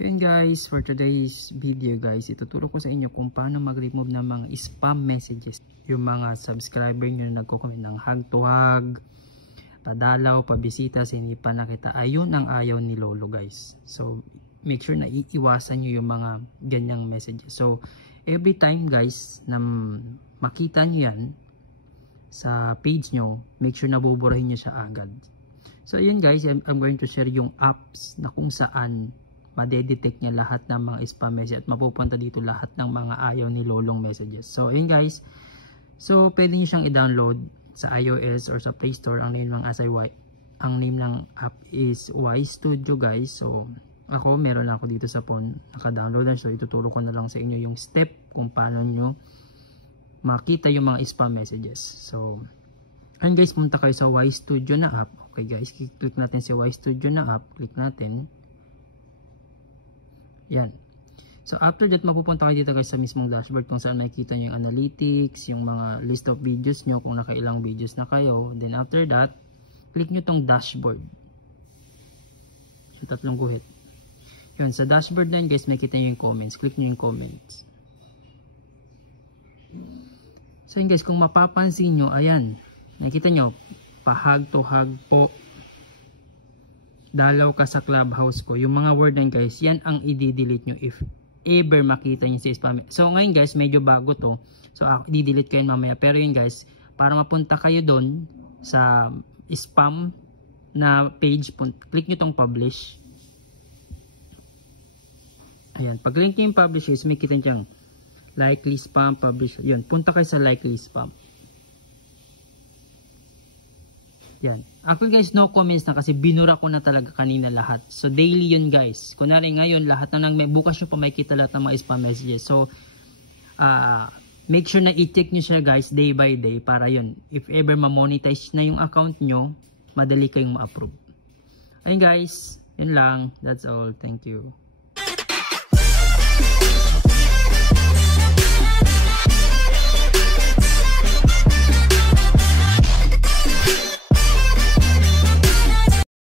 Ayun guys, for today's video guys, ituturo ko sa inyo kung paano mag-remove ng mga spam messages. Yung mga subscriber nyo na nagko-comment ng hug to hug, padalaw, pabisita, hindi pa nakita. Ayun ang ayaw ni Lolo guys. So, make sure na iiwasan nyo yung mga ganyang messages. So, every time guys na makita nyo yan sa page nyo, make sure na buburahin nyo siya agad. So ayun guys, I'm going to share yung apps na kung saan madedetect niya lahat ng mga spam message at mapupunta dito lahat ng mga ayaw ni Lolong messages. So ayun guys, so pwede nyo siyang i-download sa iOS or sa Play Store. Ang name ng ang name ng app is Y Studio guys. So ako, meron lang ako dito sa phone naka-download. So ituturo ko na lang sa inyo yung step kung paano nyo makita yung mga spam messages. So ayun guys, punta kayo sa Y Studio na app. Okay guys, click natin sa Y Studio na app. Click natin. Yan. So after that, mapupunta kayo dito guys sa mismong dashboard kung saan makikita nyo yung analytics, yung mga list of videos nyo, kung nakailang videos na kayo. Then after that, click nyo tong dashboard. So tatlong guhit. Yun, sa dashboard na yun guys, makikita nyo yung comments. Click nyo yung comments. So yun guys, kung mapapansin nyo, ayan, nakita nyo, pa-hug to hug po, dalaw ka sa clubhouse ko. Yung mga word na yun guys, yan ang i-delete nyo if ever makita nyo sa spam. So ngayon guys, medyo bago to. So i-delete ko yun mamaya. Pero yun guys, para mapunta kayo doon sa spam na page, click nyo tong publish. Ayan, pag link nyo yung publish guys, may kita nyo likely spam, publish. Yun, punta kayo sa likely spam. Yan. Actually guys, no comments na kasi binura ko na talaga kanina lahat. So daily yun guys. Kunwari ngayon, lahat na bukas nyo pa makikita lahat ng mga spam messages. So, make sure na i-check nyo siya guys day by day para yun. If ever ma-monetize na yung account nyo, madali kayong ma-approve. Ayun guys, yun lang. That's all. Thank you.